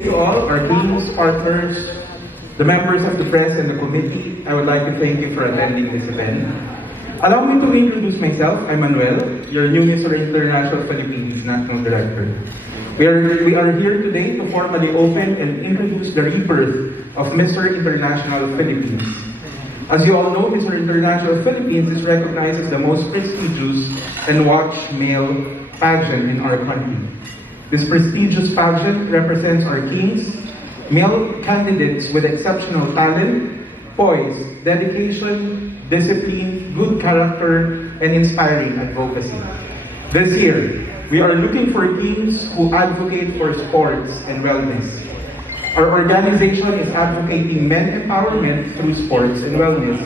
To all our teams, partners, the members of the press and the committee, I would like to thank you for attending this event. Allow me to introduce myself. I'm Manuel, your new Mr. International Philippines National Director. We are here today to formally open and introduce the rebirth of Mr. International Philippines. As you all know, Mr. International Philippines is recognized as the most prestigious and watched male pageant in our country. This prestigious pageant represents our kings, male candidates with exceptional talent, poise, dedication, discipline, good character, and inspiring advocacy. This year, we are looking for teams who advocate for sports and wellness. Our organization is advocating men empowerment through sports and wellness.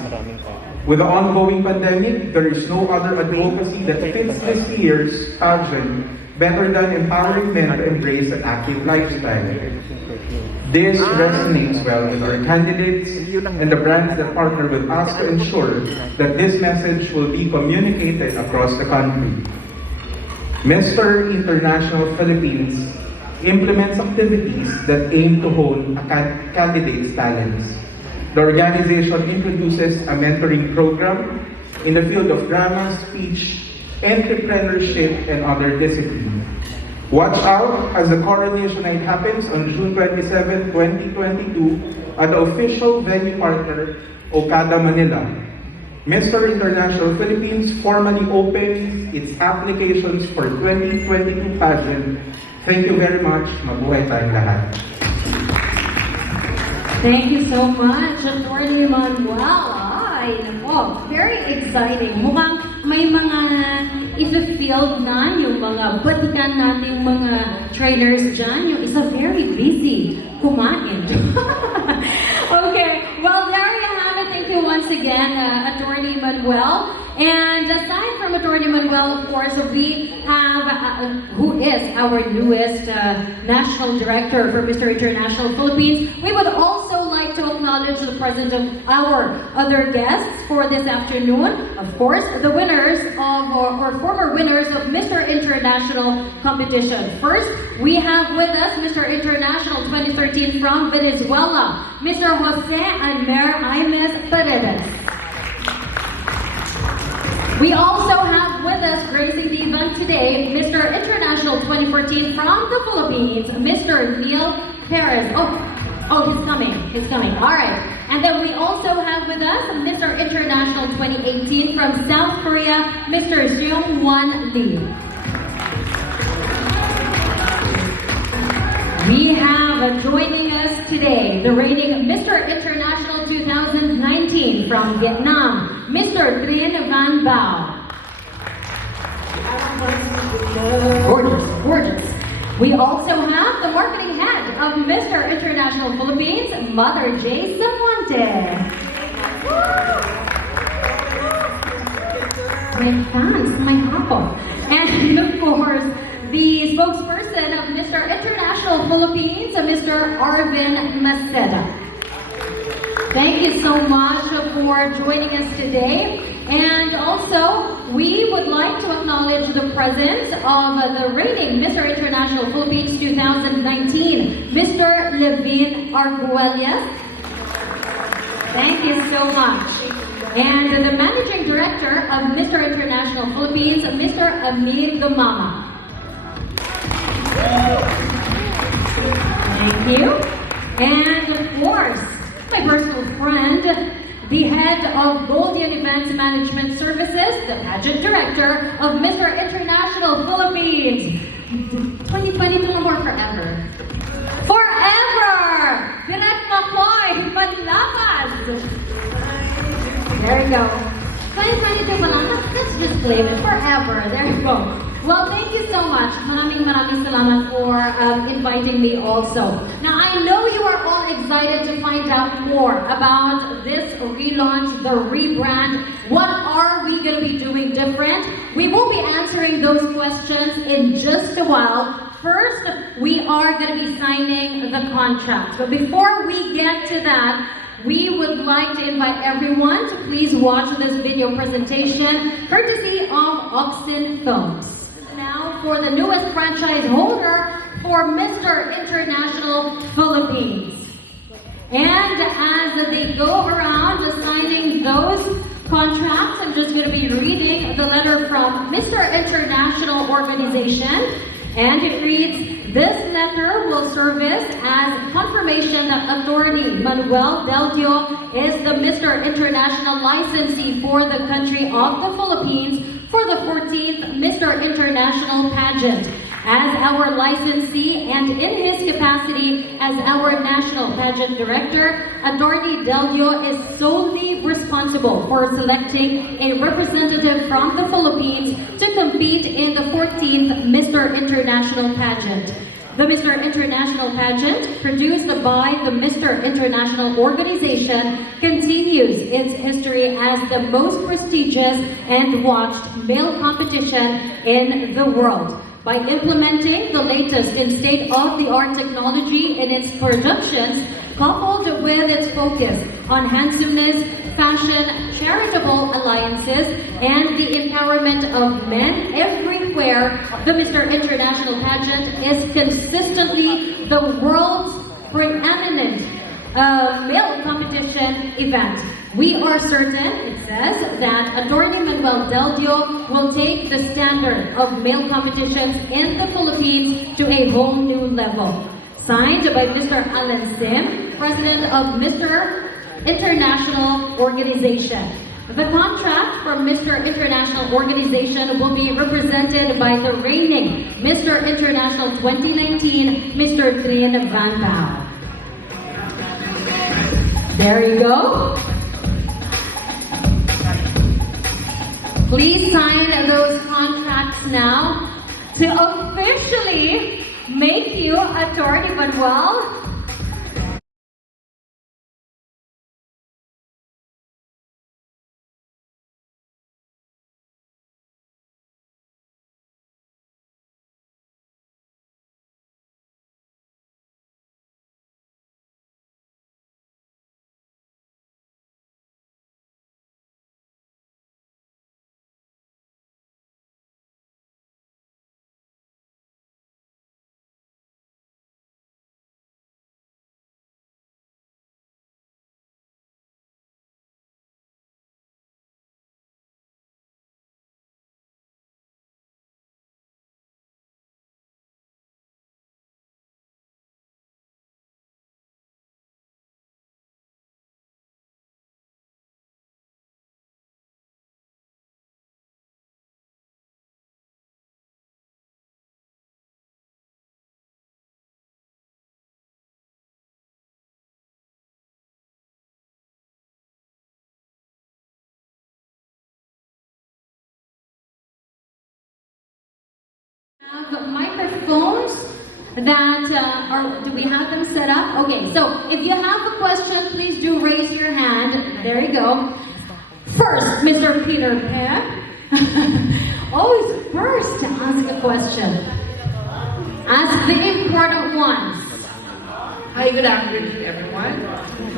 With the ongoing pandemic, there is no other advocacy that fits this year's pageant better than empowering men to embrace an active lifestyle. This resonates well with our candidates and the brands that partner with us to ensure that this message will be communicated across the country. Mr. International Philippines implements activities that aim to hone a candidate's talents. The organization introduces a mentoring program in the field of drama, speech, entrepreneurship, and other disciplines. Watch out as the coronation night happens on June 27, 2022 at the official venue partner, Okada, Manila. Mr. International Philippines formally opens its applications for 2022 pageant. Thank you very much. Mabuhay tayong lahat. Thank you so much, Attorney Manuel. Ay, nako, very exciting. Mukhang may mga i-field na yung mga batikan nating mga trailers dyan. Yung isa very busy kumain. Okay, well, there you have it. Thank you once again, Attorney Manuel. And aside from Attorney Manuel, of course, we have who is our newest National Director for Mr. International Philippines. We would also like to acknowledge the presence of our other guests for this afternoon. Of course, the winners of, or former winners of Mr. International competition. First, we have with us Mr. International 2013 from Venezuela, Mr. Jose Almer Aimes Paredes. We also have with us gracing the event today, Mr. International 2014 from the Philippines, Mr. Neil Perez. Oh, he's coming. He's coming. All right. And then we also have with us Mr. International 2018 from South Korea, Mr. Jeong-Won Lee. We have joining us today the reigning Mr. International 2019 from Vietnam, Mr. Trinh Van Bao. Gorgeous, gorgeous. We also have the marketing head of Mr. International Philippines, Mother J. Samonte. My fans, my couple. And of course, the spokesperson of Mr. International Philippines, Mr. Arvin Maceda. Thank you so much for joining us today. And also, we would like to acknowledge the presence of the reigning Mr. International Philippines 2019, Mr. Levin Arguelles. Thank you so much. And the Managing Director of Mr. International Philippines, Mr. Amir Gamama. Thank you. And of course, my personal friend, the head of Golden Events Management Services, the pageant director of Mr. International Philippines. 2022 more forever. Forever! Direct Makoy Manlapas! There you go. 2022 pa lang. Let's just claim it forever. There you go. Well, thank you so much. Maraming salamat for inviting me also. Now, I know you are all excited to find out more about this relaunch, the rebrand. What are we going to be doing different? We will be answering those questions in just a while. First, we are going to be signing the contract. But before we get to that, we would like to invite everyone to please watch this video presentation courtesy of Oxen Films. Now, for the newest franchise holder for Mr. International Philippines. And as they go around signing those contracts, I'm just going to be reading the letter from Mr. International Organization, and it reads, "This letter will serve as confirmation that Attorney Manuel Del Dio is the Mr. International licensee for the country of the Philippines for the 14th Mr. International Pageant. As our licensee and in his capacity as our National Pageant Director, Attorney Del Dio is solely responsible for selecting a representative from the Philippines to compete in the 14th Mr. International Pageant. The Mr. International Pageant, produced by the Mr. International Organization, continues its history as the most prestigious and watched male competition in the world. By implementing the latest in state-of-the-art technology in its productions, coupled with its focus on handsomeness, fashion, charitable alliances, and the empowerment of men everywhere, the Mr. International Pageant is consistently the world's preeminent male competition event. We are certain, it says, that Attorney Manuel Del Dio will take the standard of male competitions in the Philippines to a whole new level." Signed by Mr. Alan Sim, President of Mr. International Organization. The contract from Mr. International Organization will be represented by the reigning Mr. International 2019, Mr. Trin Van Bao. There you go. Please sign those contracts now to officially make you Attorney Manuel. Have microphones that do we have them set up? Okay, so if you have a question, please do raise your hand. There you go. First, Mr. Peter Pan. Always first to ask a question. Ask the important ones. Hi, good afternoon, everyone.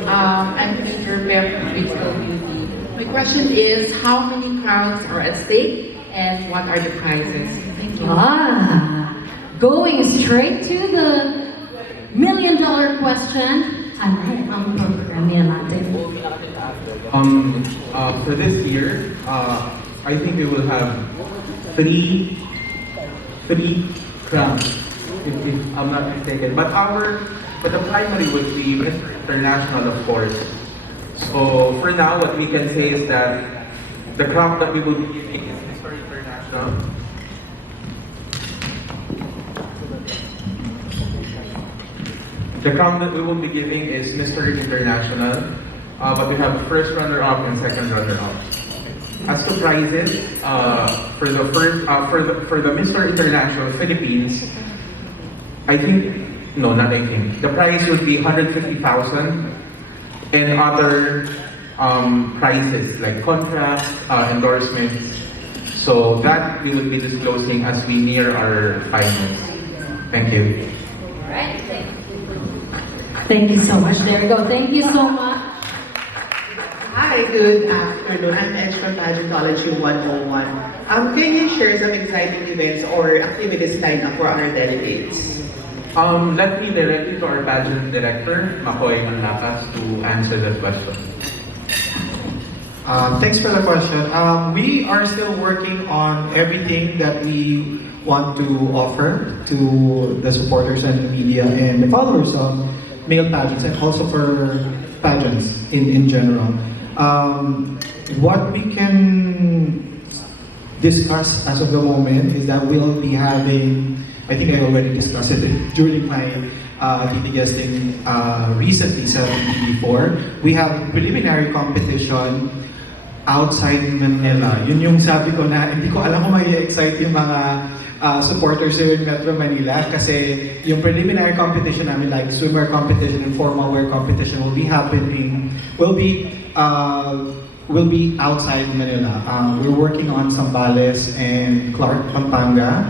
I'm Peter Pan from Physical Beauty. My question is, how many crowns are at stake and what are the prizes? Thank you. Going straight to the million-dollar question. Ano ang program natin? For this year, I think we will have three crowns, if I'm not mistaken. But the primary would be Mr. International, of course. So for now, what we can say is that the crown that we will be giving is Mr. International. The crown that we will be giving is Mr. International, but we have first runner-up and second runner-up. As to prizes, for the Mr. International Philippines, the prize would be 150,000 and other prizes like contracts, endorsements. So that we will be disclosing as we near our finals. Thank you. All right. Thank you so much. There we go. Thank you so much. Hi, good afternoon. I'm Edge from Pageantology 101. Can you share some exciting events or activities lined up for our delegates? Let me direct it to our pageant director, Makoy Manlakas, to answer that question. Thanks for the question. We are still working on everything that we want to offer to the supporters and the media and the followers of male pageants and also for pageants in general. What we can discuss as of the moment is that we'll be having, I think I already discussed it during my TV guesting recently sa TV4. We have preliminary competition outside Manila. Yun yung sabi ko na hindi ko alam kung mai-excite yung mga supporters here in Metro Manila kasi yung preliminary competition namin like swimwear competition and formal wear competition will be outside Manila. We're working on Zambales and Clark, Pampanga.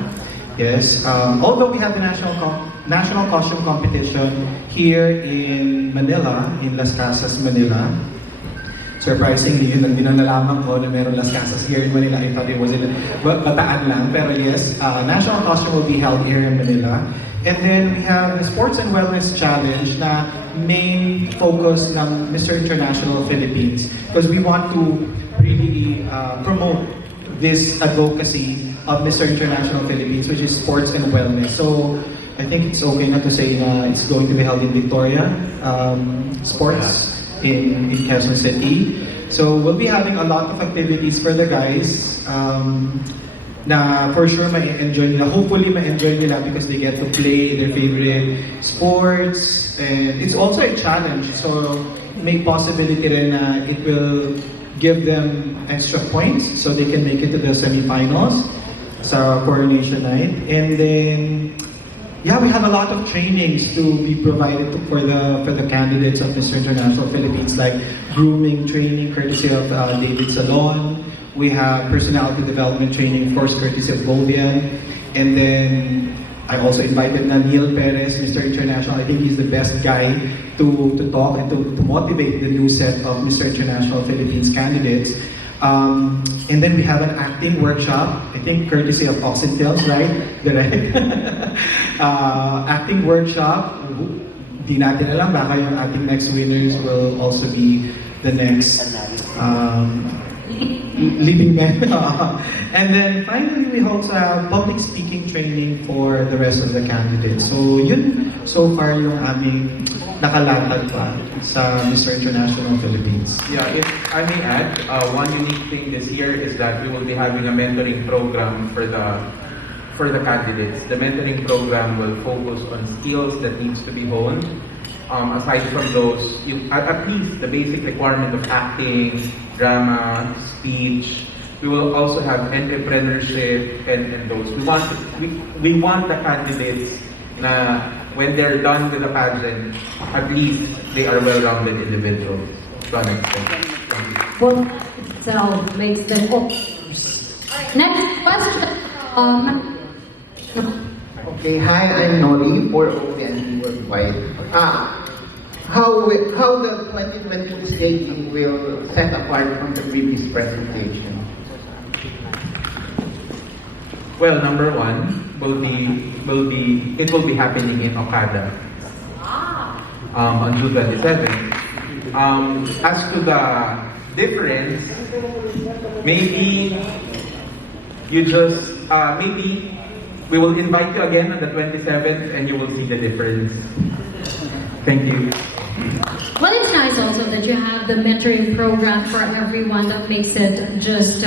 Yes. Although we have the national costume competition here in Manila, in Las Casas, Manila. Surprisingly, yun ang nalaman ko na meron Las Casas here in Manila. I thought it was in Bataan lang. Pero yes, national costume will be held here in Manila. And then we have the Sports and Wellness Challenge na main focus ng Mr. International Philippines because we want to really promote this advocacy of Mr. International Philippines, which is sports and wellness. So I think it's okay na to say na it's going to be held in Victoria Sports in Quezon City. So we'll be having a lot of activities for the guys na for sure ma-enjoy nila. Hopefully ma-enjoy nila because they get to play their favorite sports and it's also a challenge. So may possibility rin na it will give them extra points so they can make it to the semifinals sa coronation night. And then yeah, we have a lot of trainings to be provided for the candidates of Mr. International Philippines, like grooming training courtesy of David Salon. We have personality development training, of course, courtesy of Bovian. And then I also invited Neil Perez, Mr. International. I think he's the best guy to talk and to motivate the new set of Mr. International Philippines candidates. And then we have an acting workshop, I think courtesy of Oxentils, right? Direct. Acting workshop. Di natin alam, baka yung ating next winners will also be the next living men. And then finally, we also have public speaking training for the rest of the candidates. So yun, so far yung aming nakalatag pa sa Mr. International Philippines. Yeah, if I may add, one unique thing this year is that we will be having a mentoring program for the candidates. The mentoring program will focus on skills that needs to be honed. Aside from those, at least the basic requirement of acting, drama, speech. We will also have entrepreneurship and those. We want the candidates na when they're done with the pageant, at least they are well-rounded individuals. To an extent. Well, itself makes them up. Next question. Okay, hi, I'm Nori for OPND Worldwide. How the 2022 staging will set apart from the previous presentation? Well, number one it will be happening in Okada on June 27. As to the difference, maybe you just maybe we will invite you again on the 27th and you will see the difference. Thank you. Well, it's nice also that you have the mentoring program for everyone that makes it just,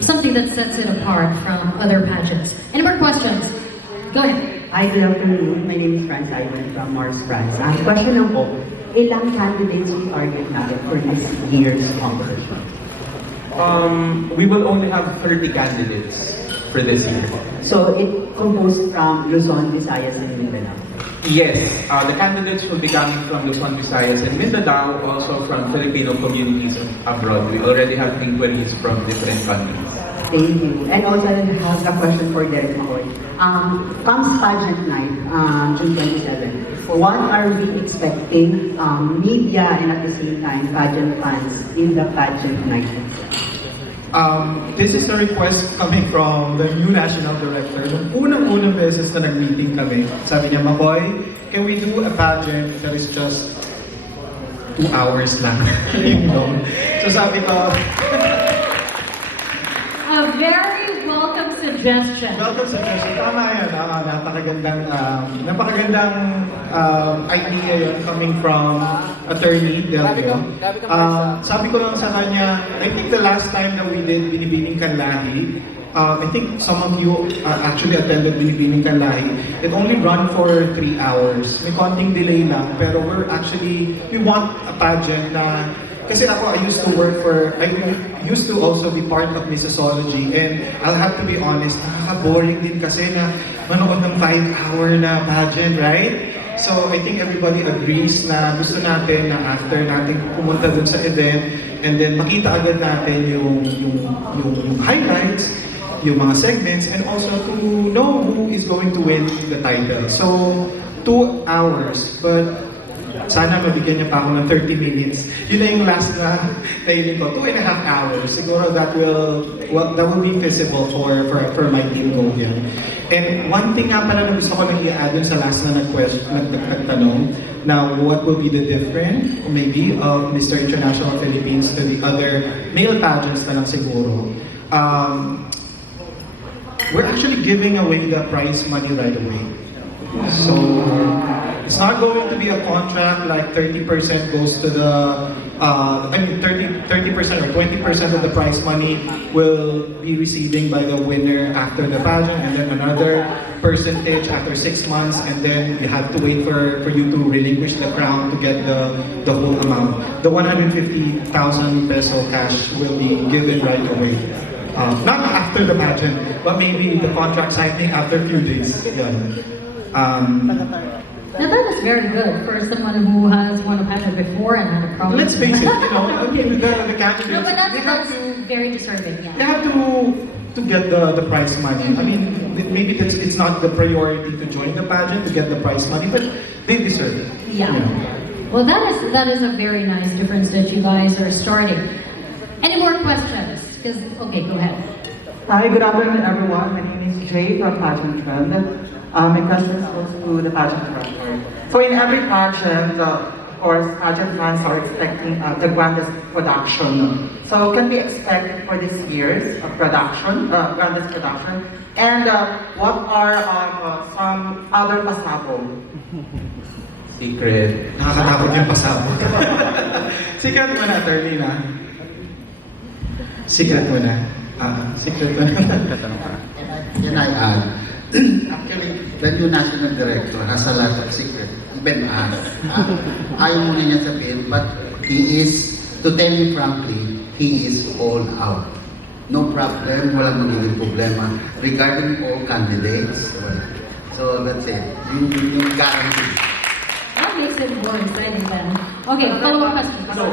something that sets it apart from other pageants. Any more questions? Go ahead. Hi, good afternoon. My name is Franz Ivan from Mars, France. Question lang po, ilang candidates we target natin for this year's competition? We will only have 30 candidates for this year. So it composed from Luzon, Visayas, and Mindanao? Yes, the candidates will be coming from Luzon, Visayas, and Mindanao, also from Filipino communities abroad. We already have inquiries from different countries. Thank you. And also, I have a question for Derek Makoy. Comes pageant night, June 27. What are we expecting media and at the same time pageant fans in the pageant night? This is a request coming from the new national director. Nung unang-unang beses na nag-meeting kami, sabi niya, Makoy, can we do a pageant that is just 2 hours lang? You know? So sabi ko, A very welcome suggestion. welcome suggestion. Tama yun. Napakagandang idea yun coming from Attorney Delvio. Sabi ko lang sa kanya, I think the last time that we did Binibining Kanlahi, I think some of you actually attended Binibining Kanlahi. It only ran for 3 hours. May konting delay lang, pero we want a pageant na, kasi ako, I used to also be part of Mississology, and I'll have to be honest, nakaka-boring din kasi na manood ng 5-hour na pageant, right? So I think everybody agrees na gusto natin na after natin pumunta dun sa event, and then makita agad natin yung highlights, yung mga segments, and also to know who is going to win the title. So 2 hours, but sana mabigyan niya pa ako ng 30 minutes. Yun na yung last na nailing ko, 2.5 hours. Siguro that will be feasible for my team goal yan. And one thing nga pala na gusto ko nang i-add sa last na nagtanong, na what will be the difference, maybe, of Mr. International Philippines to the other male pageants na lang siguro. We're actually giving away the prize money right away. So, it's not going to be a contract like 30% goes to the, 30% or 20% of the prize money will be receiving by the winner after the pageant, and then another percentage after 6 months, and then you have to wait for you to relinquish the crown to get the whole amount. The 150,000 peso cash will be given right away. Not after the pageant, but maybe the contract signing after a few days. Yeah. Now that is very good for someone who has won a pageant before and had a problem. Let's face it, the candidates, No, but they have that's to, very deserving, yeah. they have to get the prize money. I mean, maybe it's not the priority to join the pageant to get the prize money, but they deserve it. Yeah. Well, that is a very nice difference that you guys are starting. Any more questions? Okay, go ahead. Hi, good afternoon, everyone. My name is Jay from Pageant Trend. My question goes to the pageant director. So in every pageant, of course, pageant fans are expecting the grandest production. So can we expect for this year's grandest production? And what are some other pasabog? Secret. Nakakatakot yung pasabog. Secret mo na, attorney na. Secret mo na. Secret mo na. Can I add? Actually, the new national director has a lot of secret. Even ayaw muna niya sabihin, but he is, to tell you frankly, he is all out. No problem, walang magiging problema. Regarding all candidates, so that's it. You guarantee. That makes it more exciting then. Okay, follow-up question. So,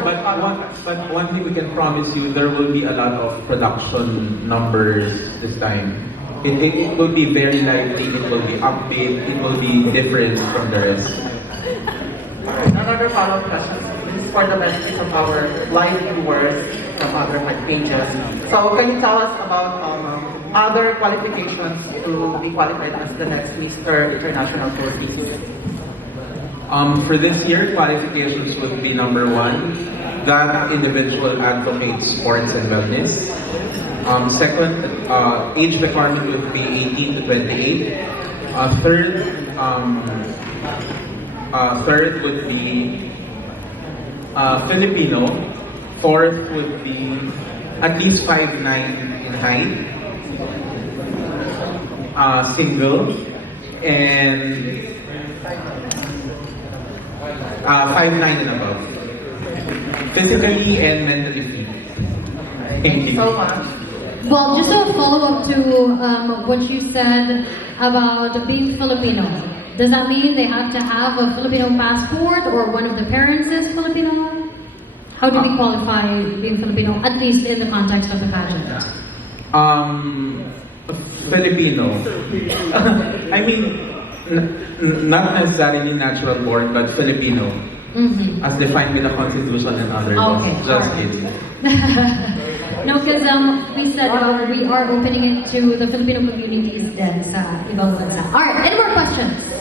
but one thing we can promise you, there will be a lot of production numbers this time. It will be very lively, it will be upbeat, it will be different from the rest. Another follow-up question. This is for the benefit of our live viewers from other pages. So can you tell us about other qualifications to be qualified as the next Mr. International Philippines? For this year, qualifications would be number 1, that individual advocates sports and wellness. Second, age requirement would be 18 to 28. Third would be Filipino. Fourth would be at least 5'9" in height. Single. And 5'9" and above. Physically and mentally fit. Thank you so much. Well, just a follow-up to what you said about being Filipino. Does that mean they have to have a Filipino passport or one of the parents is Filipino? How do we qualify being Filipino, at least in the context of the pageant? Filipino. I mean, not necessarily natural born, but Filipino. As defined by the Constitution and other laws. Okay, Just alright. kidding. No, because we said we are opening it to the Filipino communities then sa ibang bansa. Alright, any more questions?